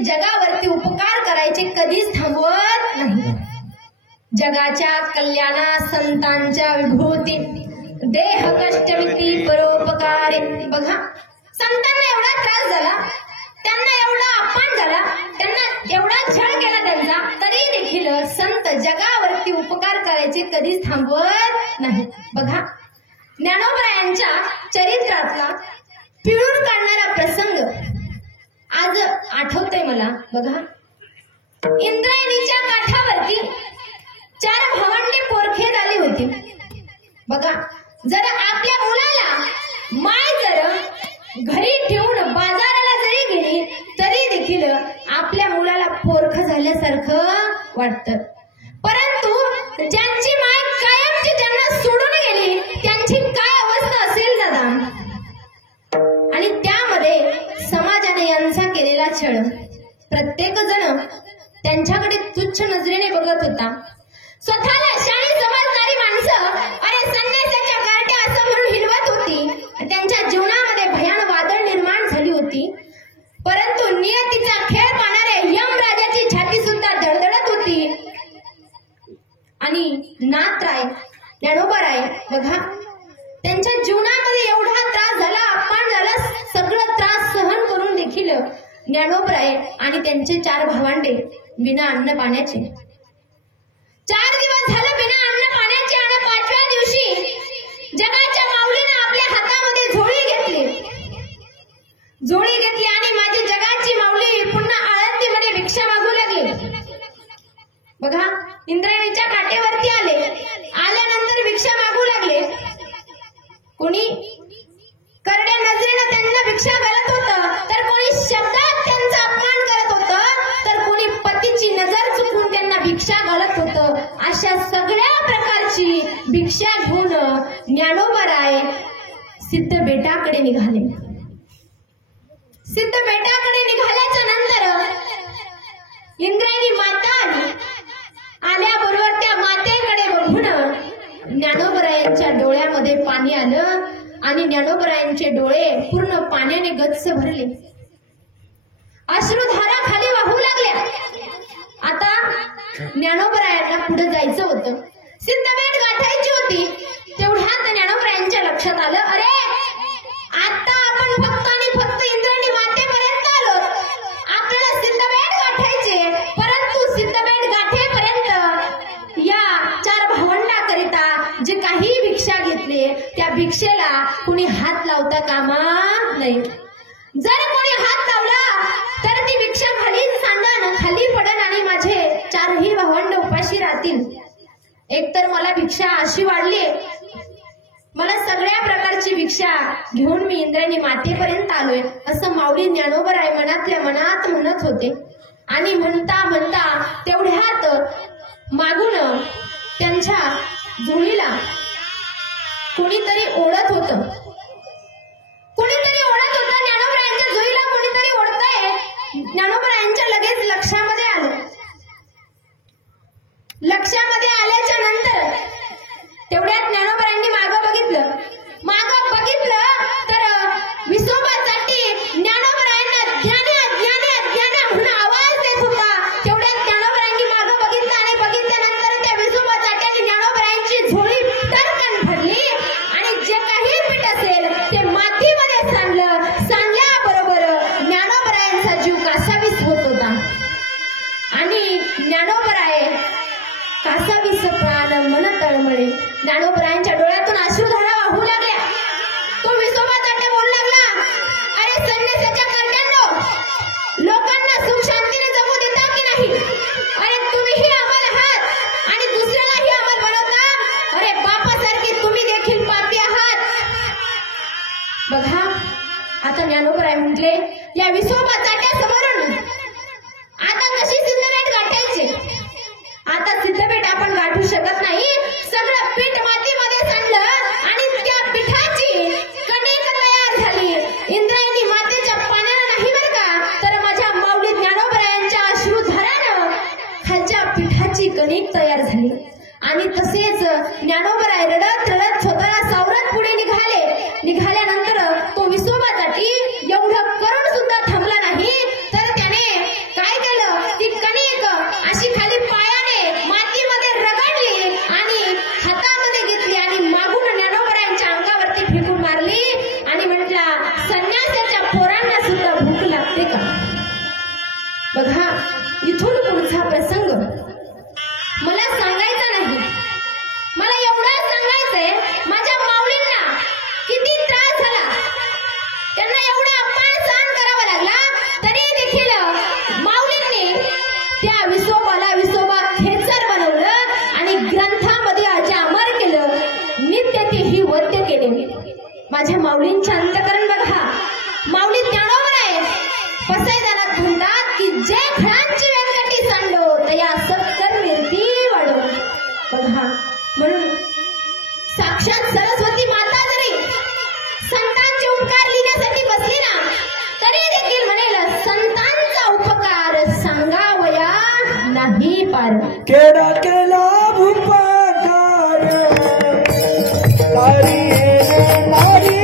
जगावरती उपकार करायचे कधीच थांबवत नाही। जगाच्या कल्याणा संतांच्या विभूती देह कष्टमिती परोपकारे। बघा, संतांना एवढा त्रास झाला, त्यांना एवढा अपमान झाला, त्यांना एवढा छळ केला त्यांचा, तरी देखील संत जगावरती उपकार करायचे कधीच थांबवत नाही। बघा, ज्ञानोबरायांच्या चरित्रातला पिळून काढणारा प्रसंग आज आठवतोय मला। बघा, इंद्रायणीच्या काठावरती 4 भावंडे पोरखेत आली होती। बघा, जर आपल्या मुलाला माय जर घरी ठेवून बाजाराला जरी गेली तरी देखील आपल्या मुलाला पोरख झाल्यासारखं वाटतं, परंतु ज्यांची माय कायमची ज्यांना सोडून गेली त्यांची काय अवस्था असेल दादा। आणि त्यामध्ये समाजाने यांचा केलेला छळ, प्रत्येक जण त्यांच्याकडे तुच्छ नजरेने बघत होता। स्वतःला शाळी समजणारी माणसं अरे संन्यासाच्या कार्ट्या असं म्हणून हिरवत होती, त्यांच्या जीवनामध्ये भयान वादळ निर्माण झाली होती, परंतु नियतीचा खेळ पाहणाऱ्या यमराजाची छाती सुद्धा धडधडत होती। आणि नाथराय, ज्ञानोबाराय, बघा, त्यांच्या जीवनामध्ये एवढा त्रास झाला, अपमान झाला, सगळं त्रास सहन करून देखील ज्ञानोबराय आणि त्यांचे 4 भावंडे बिना अन्न पाण्याचे 4 दिवस झालं बिना अन्न पाण्याचे। आणि 5व्या दिवशी जगाच्या माऊलीने आपल्या हातामध्ये झोळी घेतली आणि माझी जगाची माऊली पुन्हा आळंदीमध्ये भिक्षा मागू लागली। बघा, इंद्रायणीच्या काठेवरती आल्यानंतर भिक्षा मागू लागले। कोणी करड्या नजरेनं त्यांना भिक्षा घालत होतं, तर कोणी शब्दात त्यांचा अपमान करत होतं, तर कोणी पतीची नजर चुकून त्यांना भिक्षा घालत होतं। अशा सगळ्या प्रकारची भिक्षा घेऊन ज्ञानोबाराय सिद्धबेटाकडे निघाले। सिद्धबेटाकडे निघाल्याच्या नंतर इंद्रायणी माता आली। आल्याबरोबर त्या मातेकडे बघून ज्ञानोबरायांच्या डोळ्यामध्ये पाणी आलं आणि ज्ञानोबरायांचे डोळे पूर्ण पाण्याने गच्च भरले, अश्रुधारा खाली वाहू लागल्या। आता ज्ञानोबरायांना पुढे जायचं होतं, सिद्धबेट गाठायची होती। तेवढ्यात ज्ञानोबरायांच्या लक्षात आलं, अरे आता आपण फक्त आणि फक्त इंद्रायणी मातेपर्यंत आलो, आपल्याला सिद्धबेट गाठायचे, परंतु सिद्धबेट गाठेपर्यंत या 4 भावंडाकरिता जे काही भिक्षा घेतली त्या भिक्षेला कुणी हात लावता कामा नाही। जर कोणी हात लावला तर ती भिक्षा खाली पडन आणि माझे 4ही भावंड उपाशी राहतील। एकतर मला भिक्षा अशी वाढली, मला सगळ्या प्रकारची भिक्षा घेऊन मी इंद्रायणी मातेपर्यंत आलोय, असं माऊली ज्ञानोबराय मनातल्या मनात म्हणत होते। आणि म्हणता म्हणता तेवढ्यात मागून त्यांच्या झोळीला कोणीतरी ओढत होतं, ज्ञानोबरायांच्या झोळीला कोणीतरी ओढतंय। ज्ञानोबरायांच्या लगेच लक्षामध्ये आलं। लक्षामध्ये आल्याच्या नंतर तेवढ्यात ज्ञानोबरायांनी मागं बघितलं तर विसोबासाठी ज्ञानोबरायांना ज्ञाना ज्ञाना ज्ञाना म्हणून आवाज देत होता। तेवढ्यात ज्ञानोबरायांनी मागं बघितलं आणि बघितल्यानंतर त्या विसोबासाठी ज्ञानोबरायांची झोळी टरकन भरली आणि जे काही पीठ असेल ते मातीमध्ये सांडलं। सांडल्याबरोबर ज्ञानोबरायांचा जीव कासावीस होत होता। ज्ञानोबराय कासावीस प्राण मन तळमळे. ज्ञानोबरायांच्या डोळ्यातून अश्रुधारा वाहू लागल्या. तो विसोबा चाटे बोलू लागला, अरे संन्यासाच्या कर्त्यांनो, लोकांना सुख शांतीने जगू देता की नाही? अरे तुम्हीही आम्हाला आहात आणि दुसऱ्यालाही आम्हाला बनवता. अरे बापासारखी तुम्ही देखील पापी आहात. बघा, आता ज्ञानोबराय म्हटले, या विसोबा चाट्यासमोरून आता कशी सिद्धभेट गाठायची? आता सिद्धभेट आपण गाठू शकत नाही. सगळं पीठ मातीमध्ये सांडलं आणि त्या पिठाची कणिक तयार झाली. इंद्रायणी मातेच्या पाण्यानं नाही बरं का, तर माझ्या माऊली ज्ञानोबरायांच्या अश्रुधारानं खालच्या पिठाची कणिक तयार झाली. आणि तसेच ज्ञानोबराय रडत रडत स्वतःला सावरत पुढे निघाल्यानंतर तो विसोबा चाटी एवढं करून सुद्धा थांबला नाही, तर त्याने काय केलं, ती कणिक अशी खाली पायाने मातीमध्ये रगडली आणि हातामध्ये घेतली आणि मागून ज्ञानोबरायांच्या अंगावरती फेकून मारली आणि म्हटला, संन्यासाच्या पोरांना सुद्धा भूक लागते का? बघा, इथून पुढचा प्रसंग मला सांगायचा नाही. मला एवढं सांगायचंय, माझ्या माऊलींना किती त्रास झाला, त्यांना एवढा अपमान सहन करावा लागला, तरी देखील माऊलींनी त्या विसोबाला विसोबा खेचर बनवलं आणि ग्रंथामध्ये अजरामर केलं. नित्य तेही वद्य केले. माझ्या माऊलींचे अंतकरण बघा. माऊली ज्ञानोबराय पसायदानात म्हणतात की जे खळांची व्यंकटी सांडो तया सत्कर कीर्ती वाढो. बघा, म्हणून साक्षात सरस्वती माता जरी संतांचे उपकार लिहिण्यासाठी बसली ना, तरी देखील म्हणेल संतांचा उपकार सांगावया नाही पार. केला केला उपकार तारी नारी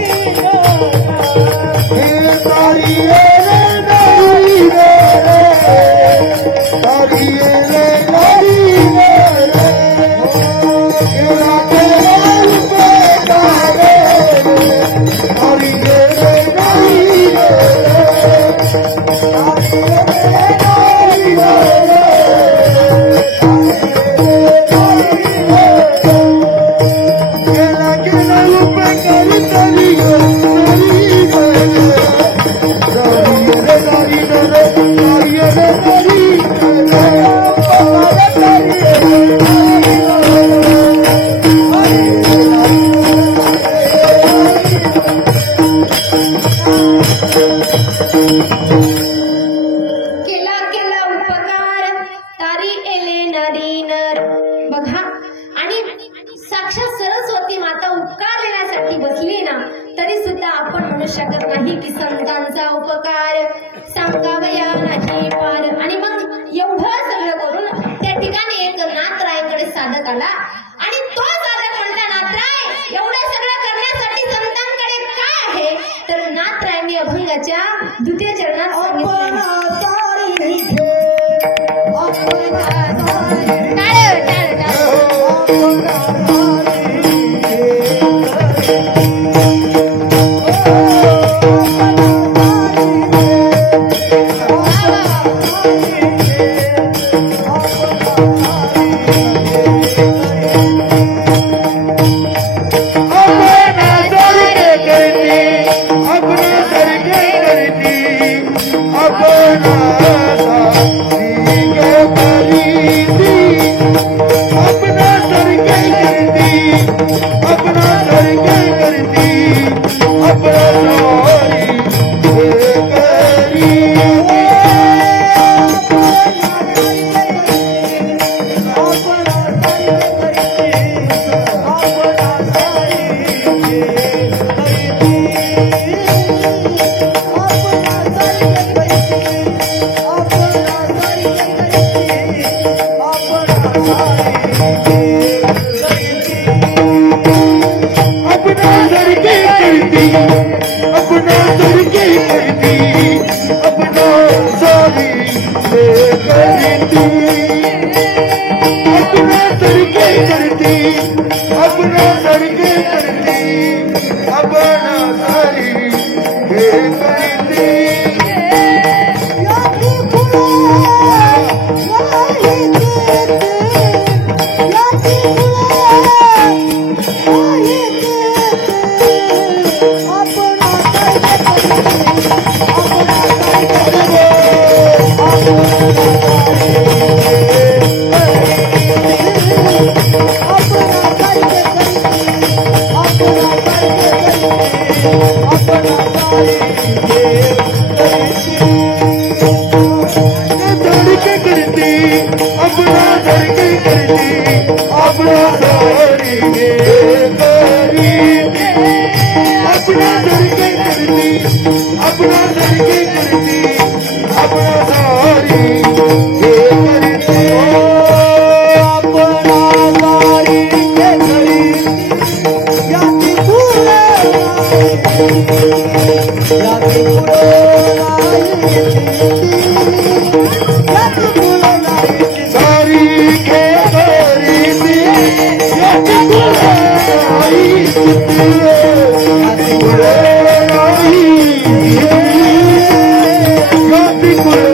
द्वितीय चरणात करती करती अपना करके करती अपना सारी ये करी अपना करके करती अपना करके करती अपना सारी ये करती अपना सारी ये करी याती पूरा याती सारी के सारी दी याती पूरा याती पूरा याती पूरा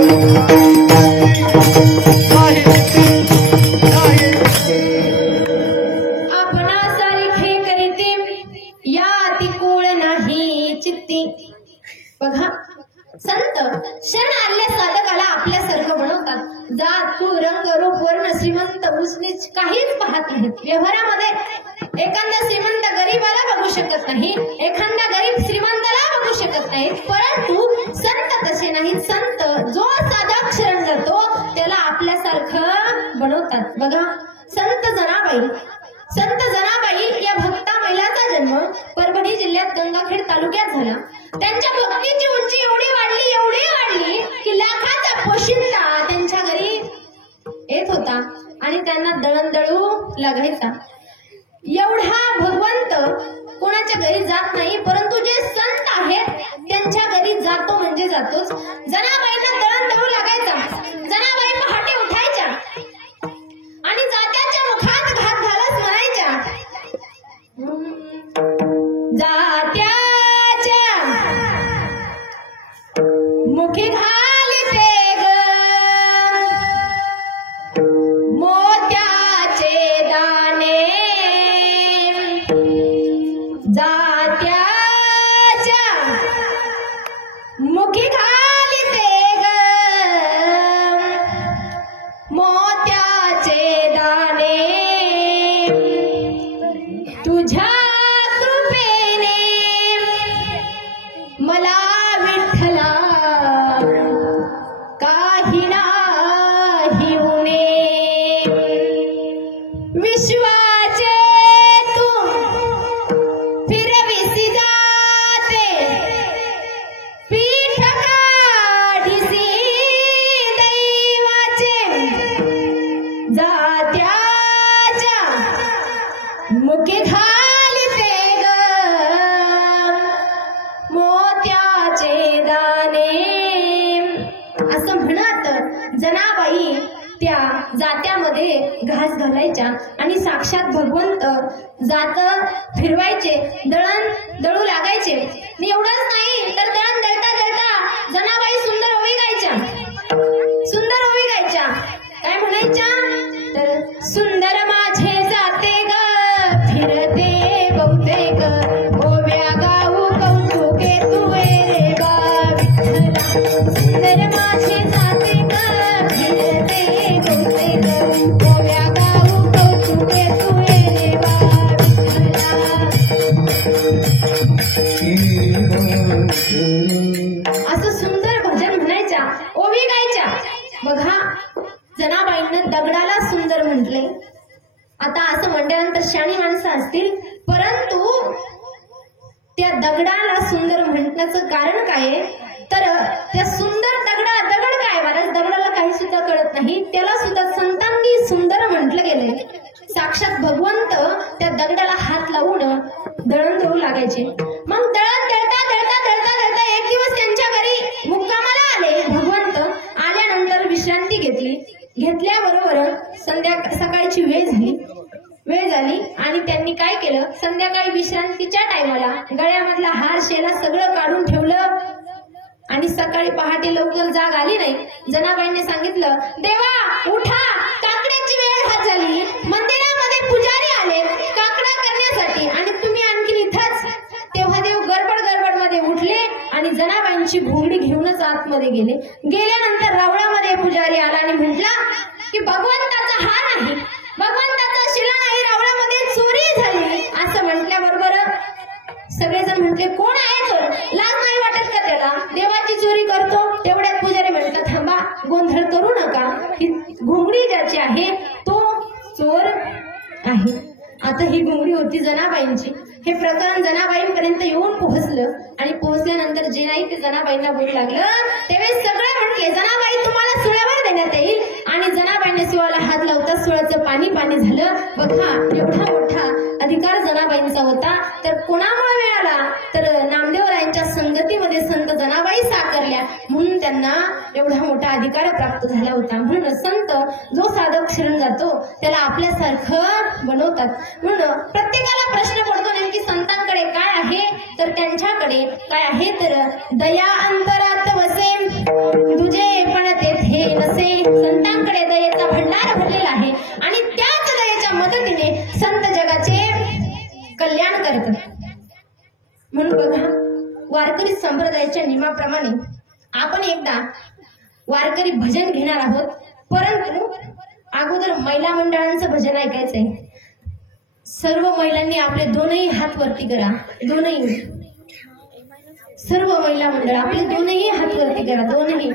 आपणा सारखे करीते या अतिकुळ नाही चित्ती. बघा संत शरण आलेल्या साधकाला आपल्यासारखं बनवतात. जात कुळ रंग रूप वर्ण श्रीमंत उचनीच काहीच पाहत नाहीत. व्यवहारामध्ये एखादा श्रीमंत गरीबाला बघू शकत नाही, एखादा गरीब श्रीमंताला बघू शकत नाही, परंतु संत तसे नाहीत. संत जो साधक शरण जातो त्याला आपल्यासारखं बनवतात. बघा संत जनाबाई या भक्ता महिलाचा जन्म परभणी जिल्ह्यात गंगाखेड तालुक्यात झाला. त्यांच्या भक्तीची उंची एवढी वाढली की लाखाचा पोशिंदा त्यांच्या घरी येत होता आणि त्यांना दळणदळू लागायचा. एवढा भगवंत कोणाच्या घरी जात नाही, परंतु जे संत आहेत त्यांच्या घरी जातो म्हणजे जातोच. जनाबाईंना दळणदळू लागायचा. जनाबाई पहाटे उठायच्या आणि जात्याच्या मुखात घात घालत म्हणायच्या, जात्याच्या मुखी घालते ग मोत्याचे दाणे, जात्याच्या मुखी घालते ग मोत्याचे दाणे, तुझ्या कृपेने मला विठ्ठला काही नाही उणे. विश्वाचे तू फिरविसी जाते पीठ काढिसी दैवाचे, जात्याच्या मुखे घालते ग मोत्याचे दाणे. असं म्हणत जनाबाई त्या जात्यामध्ये घास घालायच्या आणि साक्षात भगवंत जात फिरवायचे, दळण दळू लागायचे. एवढंच नाही तर दळण दळता दळता जनाबाई सुंदर ओवी गायच्या. काय म्हणायच्या तर, सुंदर माझे जाते ग फिरते बहुतेक ओव्या गाऊ कौतुके तुवे रे बा विठ्ठला. सुंदर माझे जाते ग फिरते बहुतेक ओव्या गाऊ कौतुके तुवे रे बा विठ्ठला. असं सुंदर भजन म्हणायच्या, ओवी गायच्या. बघा जनाबाईंना दगडाला सुंदर म्हटले. आता असं म्हटल्यानंतर शाणी माणसं असतील, परंतु त्या दगडाला सुंदर म्हणण्याचं कारण काय आहे तर त्या सुंदर दगड काय महाराज, दगडाला काही सुद्धा कळत नाही, त्याला सुद्धा संतांनी सुंदर म्हटलं गेले. साक्षात भगवंत त्या दगडाला हात लावून दळण दळू लागायचे. मग दळण दळता दळता दळता दळता एक दिवस त्यांच्या घरी मुक्कामाला आले भगवंत. आल्यानंतर विश्रांती घेतल्याबरोबर सकाळची वेळ झाली आणि त्यांनी काय केलं, संध्याकाळी विश्रांतीच्या टायमाला गळ्यामधला हार शेला सगळं काढून ठेवलं आणि सकाळी पहाटे लवकर जाग आली नाही. जनाबाईंनी सांगितलं, देवा उठा, काकड्याची वेळ हात झाली, मंदिरामध्ये पुजारी आले काकडा करण्यासाठी आणि तुम्ही आणखी इथंच. तेव्हा देव गडबड मध्ये उठले आणि जनाबाईंची घोंगडी घेऊनच आतमध्ये गेल्यानंतर रावळामध्ये पुजारी आला आणि म्हटला की भगवंताचा हार नाही, भगवंताचा शिला नाही, रावळामध्ये चोरी झाली. असं म्हटल्याबरोबर सगळेजण म्हटले, कोण आहे चोर, लाज नाही वाटत का त्याला, देवाची चोरी करतो. तेवढ्यात पुजारी म्हणतात, थांबा, गोंधळ करू नका, ही आहे तो चोर आहे. आता ही घुंगडी होती जनाबाईंची. हे प्रकरण जनाबाईंपर्यंत येऊन पोहोचलं आणि पोहोचल्यानंतर जे नाही ते जनाबाईंना बोलू लागलं. त्यावेळेस सगळे म्हटले जनाबाई तुम्हाला सुळावर देण्यात येईल. आणि जनाबाईंनी सुळाला हात लावता सुळाचं पाणी पाणी झालं. बघा एवढा मोठा अधिकार जनाबाईंचा होता. तर कोणामुळे मिळाला तर नामदेवरायांच्या संगतीमध्ये संत जनाबाई साकारल्या म्हणून त्यांना एवढा मोठा अधिकार प्राप्त झाला होता. म्हणून संत जो साधक शरण जातो त्याला आपल्यासारखं बनवतात. म्हणून प्रत्येकाला प्रश्न पडतो नेमकी संतांकडे काय आहे तर त्यांच्याकडे काय आहे तर दया अंतरात वसे तुझे पण तेथे नसे. संतांकडे दयेचा भंडार भरलेला आहे आणि त्याच दयेच्या मदतीने संत जगाचे कल्याण करतात. म्हणून बघा वारकरी संप्रदायाच्या नियमाप्रमाणे आपण एकदा वारकरी भजन घेणार आहोत. परंतु अगोदर महिला मंडळांचं भजन ऐकायचंय. सर्व महिलांनी आपले दोनही हात वरती करा. दोनही सर्व महिला मंडळ आपले दोनही हात वरती करा. दोनही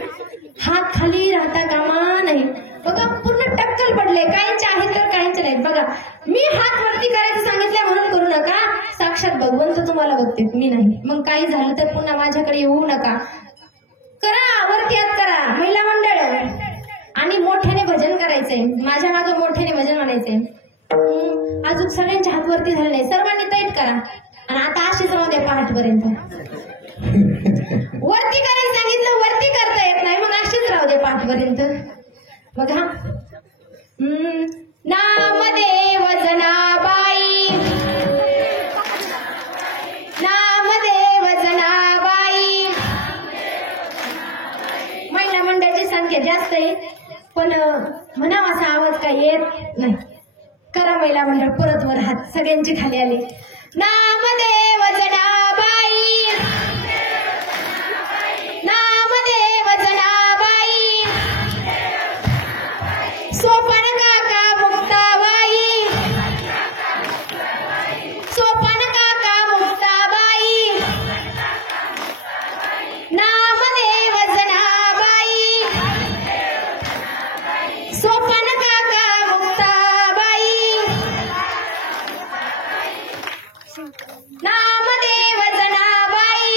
हात खाली राहता कामा नाही. बघा पूर्ण टक्कल पडले. काहींचे आहेत तर काहींचे नाहीत. बघा मी हात वरती करायचं सांगितलं म्हणून करू नका. साक्षात भगवंत तुम्हाला बघते मी नाही. मग काही झालं तर पुन्हा माझ्याकडे येऊ नका. करा वरती हात करा महिला मंडळ. आणि मोठ्याने भजन करायचंय. माझ्या मागं मोठ्याने भजन म्हणायचंय. अजून सगळ्यांच्या हात वरती झाले नाही. सर्वांनी तैत करा आणि आता अशी जाऊ द्या पहाटपर्यंत. वरती करायला सांगितलं वरती करता येत नाही मग अशीच राहू दे पहाटपर्यंत. बघा नामदेव जनाबाई नामदेव जनाबाई. महिला मंडळाची संख्या जास्त आहे पण म्हणावा असा आवाज काही येत नाही. करा महिला मंडळ परत वर हात सगळ्यांचे खाली आले. नामदेव जनाबाई नामदेव जनाबाई. सोपान काका मुक्ताबाई सोपान काका मुक्ताबाई. नामदेव जनाबाई सोपान काका मुक्ताबाई. नामदेव जनाबाई.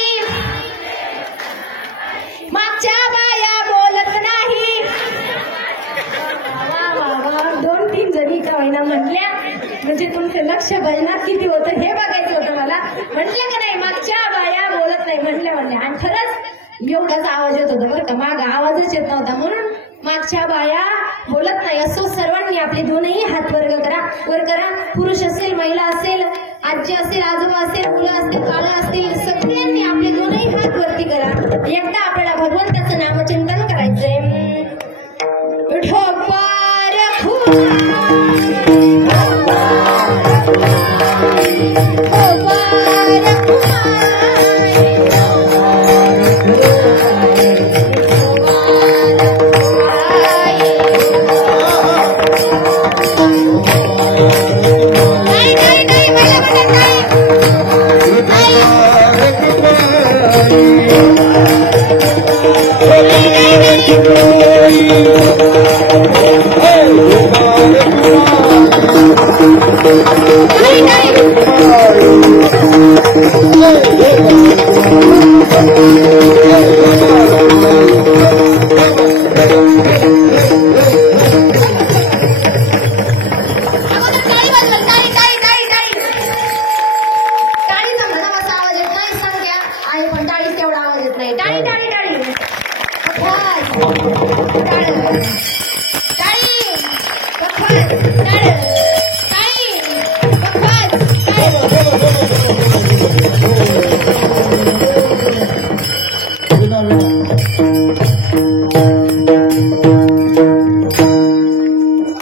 मागच्या बाया बोलत नाही. दोन तीन जणी का होईना म्हणल्या म्हणजे तुमचं लक्ष भजनात किती होतं हे बघायचं होतं मला. म्हटलं का नाही मागच्या बाया बोलत नाही म्हणल्या आणि खरंच एवढाच आवाज येत होता बरं का. माग आवाजच येत नव्हता म्हणून मागच्या बाया बोलत नाही. असो सर्वांनी आपले दोनही हात वर करा. पुरुष असेल महिला असेल आजी असेल आजोबा असेल मुलं असतील काळं असतील सगळ्यांनी आपले दोनही हात वरती करा. एकदा आपल्याला भगवंताचं नामचिंतन करायचंय. विठोबार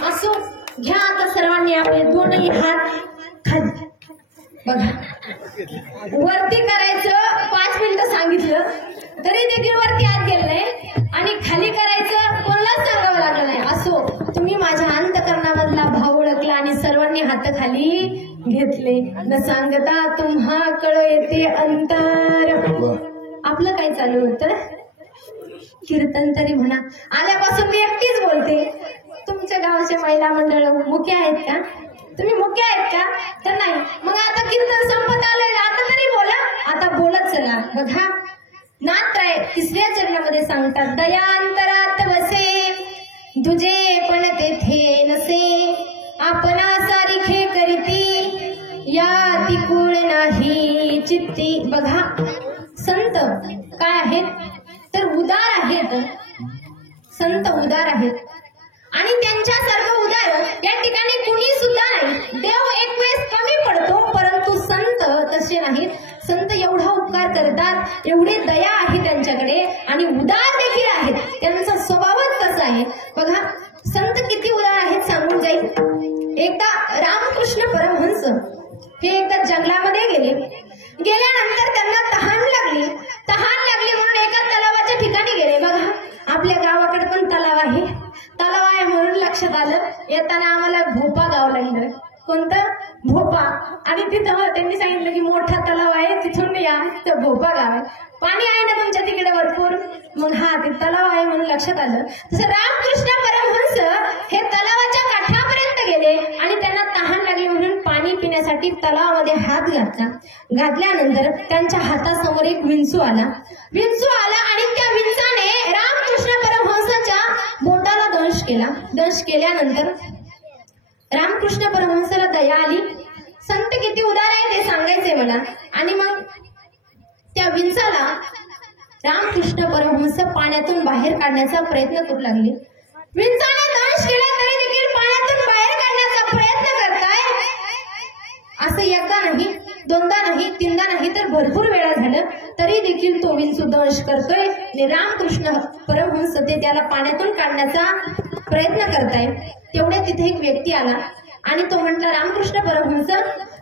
असो घ्या आता सर्वांनी आपले दोनही हात खाली. बघा वरती करायचं 5 मिनिटं सांगितलं तरी देखील वरती हात गेलंय आणि खाली करायचं कोणालाच सांगावं लागलं नाही. असो तुम्ही माझ्या अंतकरणामधला भाव ओळखला आणि सर्वांनी हात खाली घेतले. न सांगता तुम्हा कळ येते अंतर. आपलं काय चालू होतं कीर्तन तरी म्हणा. आल्यापासून मी एकटीच बोलते. तुमचे गावचे महिला मंडळ मुख्य आहेत का? तुम्ही मुख्य आहेत का? तर नाही. मग आता कीर्तन संपत आलंय, आता तरी बोला, आता बोलत चला. बघा नाथराय तिसऱ्या चरणामध्ये सांगतात, दयांतरात बसे तुझे पण तेथे नसे, आपणा सारिखे करीती या तिकुळ नाही चित्ती. बघा संत काय आहेत तर उदार आहेत. संत उदार आहेत आणि त्यांच्यासारखं उदार या ठिकाणी कुणी सुद्धा नाही. देव एक वेळेस कमी पडतो, परंतु संत तसे नाहीत. संत एवढा उपकार करतात, एवढी दया आहे त्यांच्याकडे आणि उदार देखील आहेत. त्यांचा स्वभावच तसा आहे. बघा संत किती उदार आहेत सांगून जाईल. एकदा रामकृष्ण परमहंस हे एकदा जंगलामध्ये गेल्यानंतर त्यांना तहान लागली म्हणून एका तलावाच्या ठिकाणी गेले. बघा आपल्या गावाकडे पण तलाव आहे म्हणून लक्षात आलं. येताना आम्हाला भोपा गाव लागलं. कोणतं? भोपा. आणि तिथं त्यांनी सांगितलं की मोठा तलाव आहे, तिथून या, तिथं भोपा गाव आहे. पाणी आहे ना तुमच्या तिकडे भरपूर? मग हा ते तलाव आहे म्हणून लक्षात आलं. तसं रामकृष्ण परमहंस हे तलावाच्या काठापर्यंत गेले आणि त्यांना तहान लागली म्हणून पाणी पिण्यासाठी तलावामध्ये हात घातल्यानंतर त्यांच्या हातासमोर एक विंचू आला आणि त्या विंचाने रामकृष्ण परमहंसाच्या बोटाला दंश केल्यानंतर रामकृष्ण परमहंसाला दया आली. संत किती उदार आहे ते सांगायचंय मला. आणि मग त्या विंचाला रामकृष्ण परमहंस पाण्यातून बाहेर काढण्याचा प्रयत्न करू लागले. विंचाने दंश केला तरी देखील पाण्यातून बाहेर काढण्याचा प्रयत्न करताय. असं एकदा नाही, दोनदा नाही, तीनदा नाही तर भरपूर वेळा झालं तरी देखील तो विंचू दंश करतोय. रामकृष्ण परमहंस ते त्याला पाण्यातून काढण्याचा प्रयत्न करताय. तेवढ्या तिथे एक व्यक्ती आला आणि तो म्हटला, रामकृष्ण परमहंस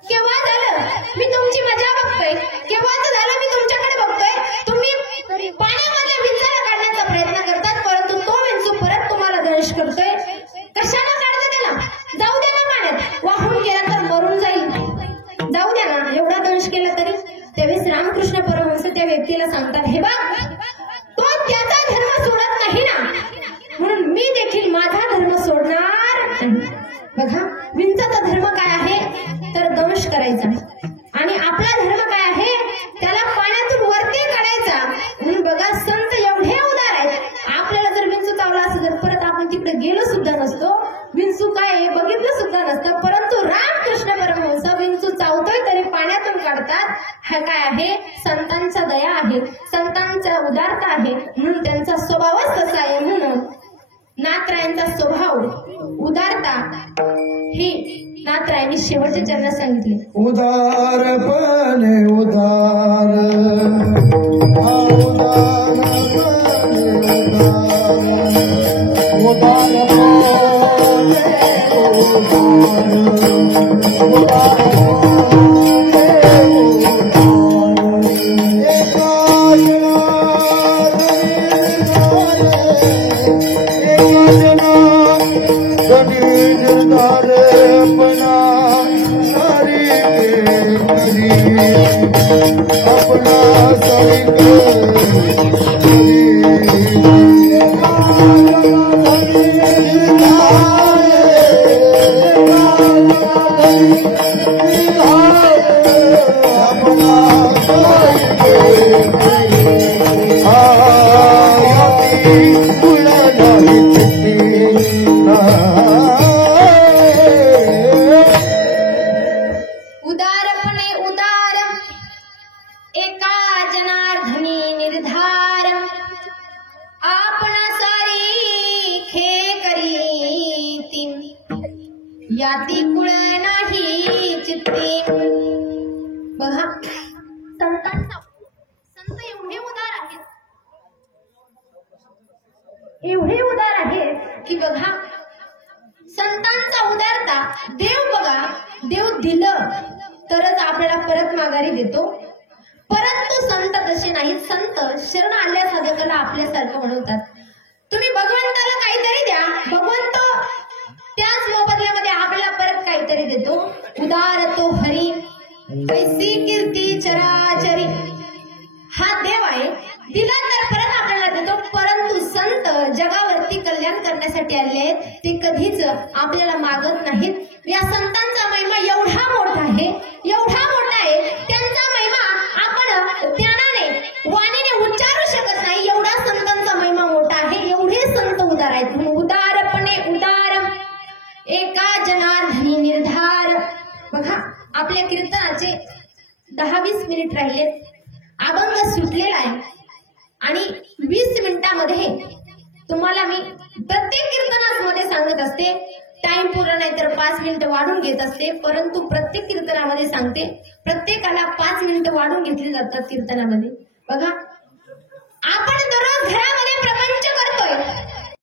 केव्हा झालं मी तुमची मजा बघतोय, केव्हाच झालं मी तुमच्याकडे बघतोय. तुम्ही पाण्यामधल्या विंचाला काढण्याचा प्रयत्न करतात, परंतु तो विंचू परत तुम्हाला दंश करतोय. कशाला काढतं त्याला? जाऊ द्या ना, पाण्यात वाहून गेला तर मरून जाईल, जाऊ द्या ना. एवढा दंश केला तरी. त्यावेळेस रामकृष्ण परमहंस त्या व्यक्तीला सांगतात, हे बघ तो त्याचा धर्म सोडत नाही ना, म्हणून मी देखील माझा धर्म सोडणार नाही. बघा विंचाचा धर्म काय आहे तर दंश करायचा आणि आपला धर्म काय आहे त्याला पाण्यातून वरती काढायचा. म्हणून बघा संत एवढे उदार आहेत. आपल्याला जर विंचू चावला असं तर परत आपण तिकडे गेलो सुद्धा नसतो, विंचू काय आहे बघितलं सुद्धा नसतं. परंतु रामकृष्ण परमहंस विंचू चावतोय तरी पाण्यातून काढतात. हा काय आहे? संतांचा दया आहे, संतांचा उदारता आहे. म्हणून त्यांचा स्वभावच तसा आहे. म्हणून नाथरायांचा स्वभाव उदारता ही नाथरायांनी शेवटच्या चरणात सांगितले. उदारपणे उदार याती कुळ नाही चित्ते. बघा संत एवढे उदार आहेत की बघा संतांचा उदारता. देव दिलं तरच आपल्याला परत माघारी देतो, परंतु संत तसे नाहीत. संत शरण आल्या साधकाला आपल्यासारखं म्हणतात. तुम्ही भगवंताला काहीतरी द्या, भगवंत त्याच मोबदल्यामध्ये आपल्याला परत काहीतरी देतो. उदार तो हरी कैसी कीर्ती चराचरी. हा देव आहे, दिला तर परत आपल्याला देतो. परंतु संत जगावरती कल्याण करण्यासाठी आले आहेत. ते कधीच आपल्याला मागत नाहीत। या संतांचा महिमा एवढा मोठा आहे, एवढा मोठा आहे, त्यांचा महिमा आपण ज्ञानाने वाणीने उच्चारू शकत नाही, एवढा संतांचा महिमा मोठा आहे। एवढे संत उदार आहेत, उदारपणे उदार, एका जनार्दनी निर्धार। बघा आपल्या कीर्तनाचे 10-20 मिनिट राहिलेत, अभंग सुटलेला आहे आणि 20 मिनिटांमध्ये तुम्हाला मी प्रत्येक कीर्तनामध्ये सांगत असते, टाइम पूर्ण नाही तर 5 मिनिटं वाढून घेत असते, परंतु प्रत्येक कीर्तनामध्ये सांगते प्रत्येकाला 5 मिनिटं वाढून घेतली जातात कीर्तनामध्ये। बघा